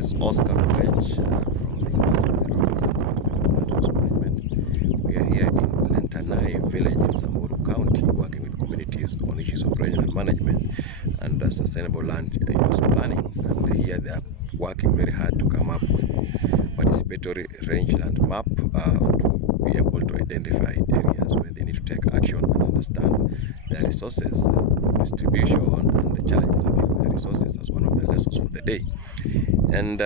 is Oscar Quech from the University of Management. We are here in Lentanai village in Samburu County, working with communities on issues of rangeland management and sustainable land use planning. And here they are working very hard to come up with participatory rangeland map to be able to identify areas where they need to take action and understand their resources, distribution, and the challenges of the resources as one of the lessons for the day. And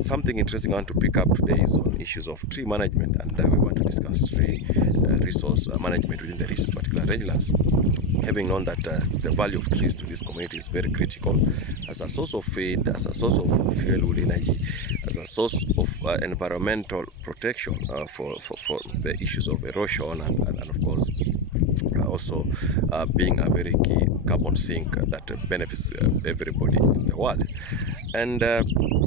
something interesting I want to pick up today is on issues of tree management, and we want to discuss tree resource management within the particular rangelands. Having known that the value of trees to this community is very critical as a source of feed, as a source of fuel wood energy, as a source of environmental protection for the issues of erosion and of course also being a very key carbon sink that benefits everybody in the world. And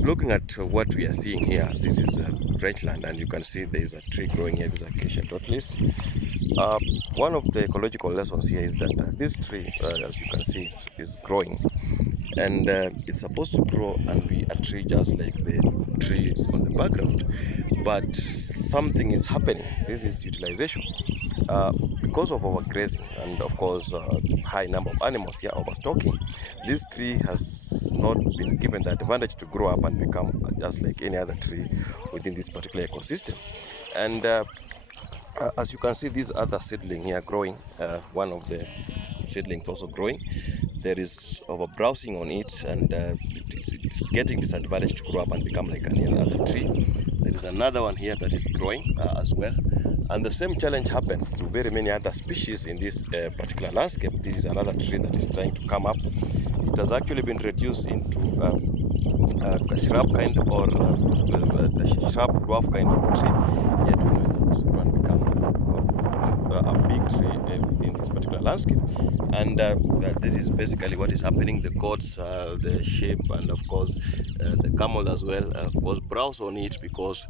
looking at what we are seeing here, this is rangeland, and you can see there is a tree growing here. This is acacia totalis. One of the ecological lessons here is that this tree, as you can see, is growing, and it's supposed to grow and be a tree just like the trees on the background, but something is happening. This is utilization. Because of overgrazing and of course high number of animals here, overstocking, this tree has not been given the advantage to grow up and become just like any other tree within this particular ecosystem. And as you can see, this other seedling here growing, one of the seedlings also growing. There is overbrowsing on it, and it's getting disadvantaged to grow up and become like any other tree. There is another one here that is growing as well. And the same challenge happens to very many other species in this particular landscape. This is another tree that is trying to come up. It has actually been reduced into a shrub kind or a shrub dwarf kind of tree. Yet we know it's supposed to grow and become a big tree within this particular landscape. And this is basically what is happening. The goats, the sheep, and of course the camel as well, of course, browse on it because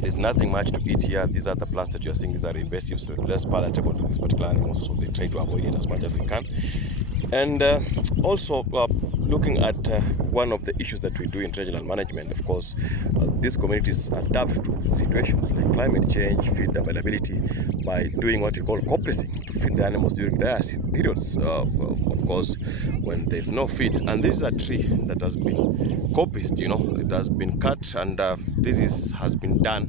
there's nothing much to eat here. These are the plants that you're seeing. These are invasive, so less palatable to these particular animals, so they try to avoid it as much as they can. And also looking at one of the issues that we do in rangeland management, of course, these communities adapt to situations like climate change, feed availability, by doing what we call coppicing to feed the animals during dry periods, of course, when there's no feed. And this is a tree that has been coppiced, it has been cut, and this has been done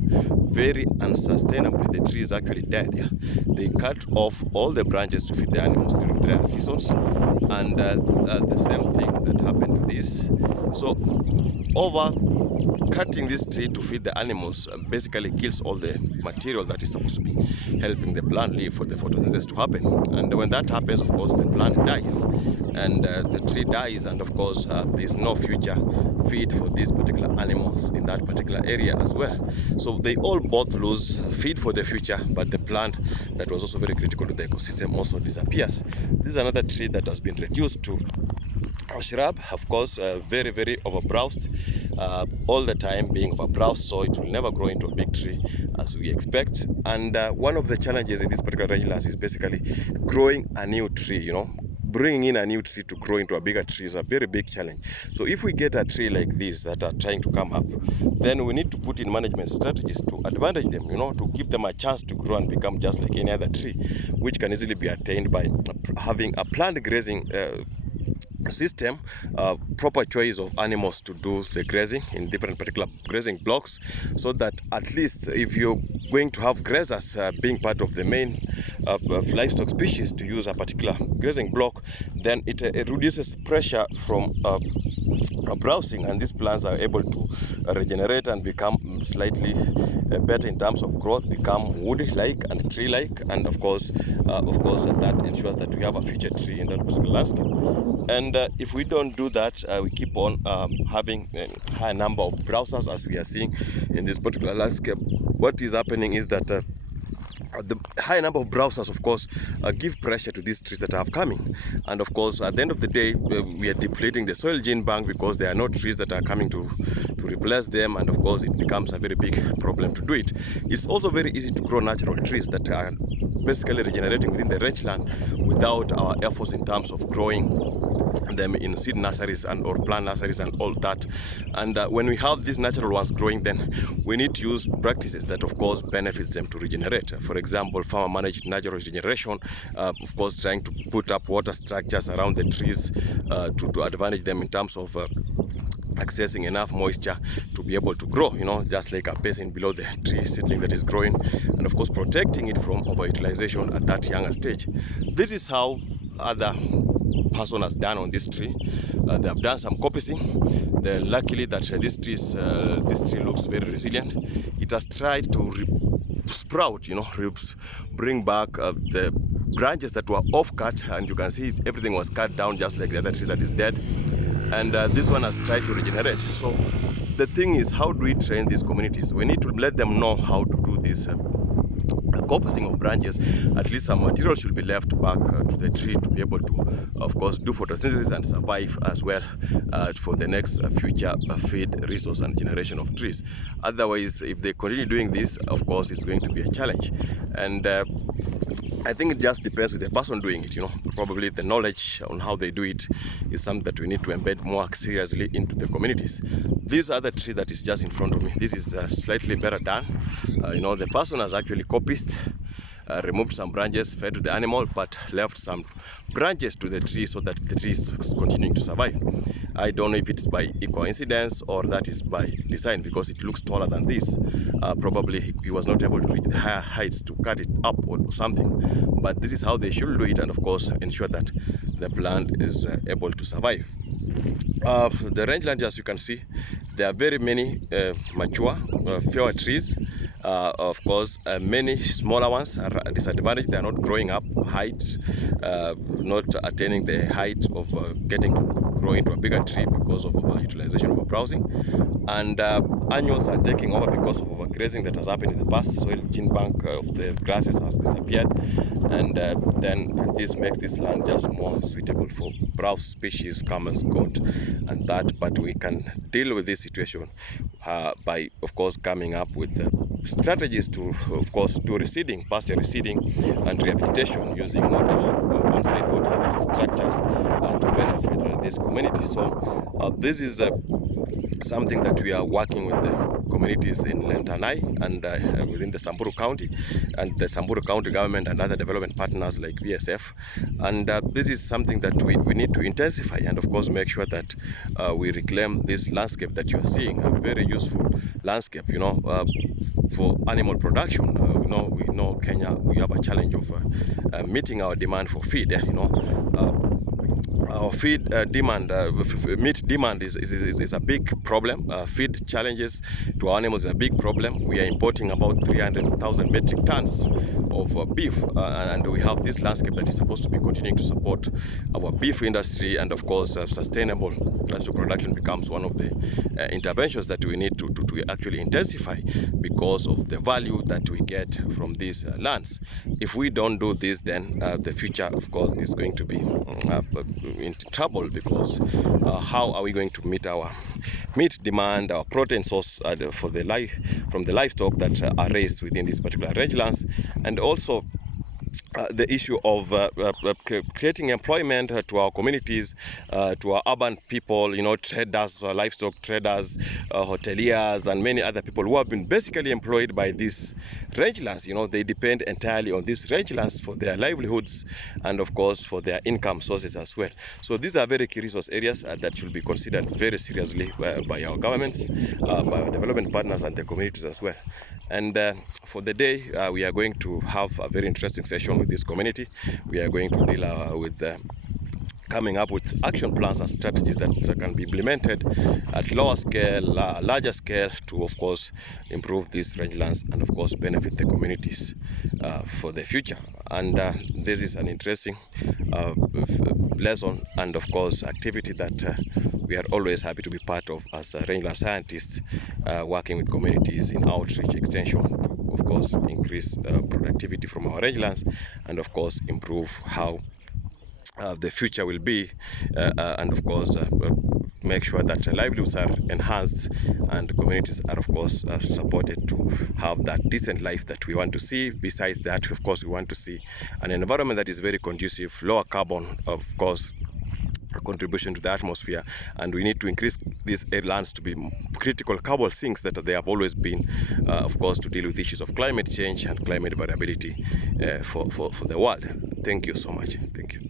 very unsustainably. The tree is actually dead. Yeah? They cut off all the branches to feed the animals during dry seasons, and the same thing that happened to this. So over cutting this tree to feed the animals basically kills all the material that is supposed to be helping the plant live for the photosynthesis to happen. And when that happens, of course, the plant dies and the tree dies, and of course there is no future feed for these particular animals in that particular area as well. So they all both lose feed for the future, but the plant that was also very critical to the ecosystem also disappears. This is another tree that has been reduced to a shrub, of course, very overbrowsed, all the time being overbrowsed, so it will never grow into a big tree as we expect. And one of the challenges in this particular rangelands is basically growing a new tree, bringing in a new tree to grow into a bigger tree is a very big challenge. So if we get a tree like this that are trying to come up, then we need to put in management strategies to advantage them, to give them a chance to grow and become just like any other tree, which can easily be attained by having a planned grazing system, proper choice of animals to do the grazing in different particular grazing blocks, so that at least if you're going to have grazers being part of the main livestock species to use a particular grazing block, then it reduces pressure from browsing, and these plants are able to regenerate and become slightly better in terms of growth, become wood-like and tree-like, and of course that ensures that we have a future tree in that particular landscape. And if we don't do that, we keep on having a high number of browsers as we are seeing in this particular landscape. What is happening is that the high number of browsers, of course, give pressure to these trees that are coming. And of course, at the end of the day, we are depleting the soil gene bank because there are no trees that are coming to replace them. And of course, it becomes a very big problem to do it. It's also very easy to grow natural trees that are basically regenerating within the rangeland without our efforts in terms of growing them in seed nurseries and or plant nurseries and all that. And when we have these natural ones growing, then we need to use practices that of course benefits them to regenerate. For example, farmer managed natural regeneration, of course trying to put up water structures around the trees to advantage them in terms of accessing enough moisture to be able to grow, just like a basin below the tree seedling that is growing, and of course protecting it from overutilization at that younger stage. This is how other person has done on this tree. They have done some coppicing. They're luckily that this tree looks very resilient. It has tried to sprout, bring back the branches that were off cut, and you can see everything was cut down just like the other tree that is dead. And this one has tried to regenerate. So the thing is, how do we train these communities? We need to let them know how to do this coppicing of branches. At least some material should be left back to the tree to be able to, of course, do photosynthesis and survive as well for the next future feed, resource and generation of trees. Otherwise, if they continue doing this, of course, it's going to be a challenge. And I think it just depends with the person doing it, Probably the knowledge on how they do it is something that we need to embed more seriously into the communities. This other tree that is just in front of me, this is slightly better done. The person has actually coppiced, removed some branches, fed to the animal, but left some branches to the tree so that the tree is continuing to survive. I don't know if it's by coincidence or that is by design, because it looks taller than this. Probably he was not able to reach the higher heights to cut it up or something. But this is how they should do it, and of course ensure that the plant is able to survive. The rangeland, as you can see, there are very many mature, fewer trees. Of course, many smaller ones are disadvantaged. They are not growing up height, not attaining the height of getting to grow into a bigger tree because of overutilization, overbrowsing. And annuals are taking over because of overgrazing that has happened in the past. Soil gene bank of the grasses has disappeared, and then this makes this land just more suitable for browse species, camels, goat, and that. But we can deal with this situation by, of course, coming up with strategies to, of course, do reseeding, pasture reseeding, and rehabilitation using on-site water harvesting structures to benefit this community. So this is something that we are working with the communities in Lentanai and within the Samburu County and the Samburu County government and other development partners like VSF. And this is something that we need to intensify and, of course, make sure that we reclaim this landscape that you are seeing, a very useful landscape, for animal production. We know Kenya, we have a challenge of meeting our demand for feed. Our feed demand, meat demand is a big problem. Feed challenges to our animals is a big problem. We are importing about 300,000 metric tons of beef, and we have this landscape that is supposed to be continuing to support our beef industry, and of course sustainable livestock production becomes one of the interventions that we need to actually intensify because of the value that we get from these lands. If we don't do this, then the future, of course, is going to be in trouble, because how are we going to meet our meat demand, our protein source from the livestock that are raised within these particular rangelands, and also the issue of creating employment to our communities, to our urban people, traders, livestock traders, hoteliers, and many other people who have been basically employed by these rangelands. They depend entirely on these rangelands for their livelihoods and, of course, for their income sources as well. So these are very key resource areas that should be considered very seriously by our governments, by our development partners, and the communities as well. And for the day, we are going to have a very interesting session with this community. We are going to deal with coming up with action plans and strategies that can be implemented at lower scale, larger scale, to, of course, improve these rangelands and, of course, benefit the communities for the future. And this is an interesting lesson and, of course, activity that we are always happy to be part of as rangeland scientists, working with communities in outreach, extension, to, of course, increase productivity from our rangelands, and of course, improve how the future will be, and of course make sure that livelihoods are enhanced and communities are of course supported to have that decent life that we want to see. Besides that, of course, we want to see an environment that is very conducive, lower carbon, of course, a contribution to the atmosphere, and we need to increase these lands to be critical carbon sinks that they have always been, of course, to deal with issues of climate change and climate variability for the world. Thank you so much. Thank you.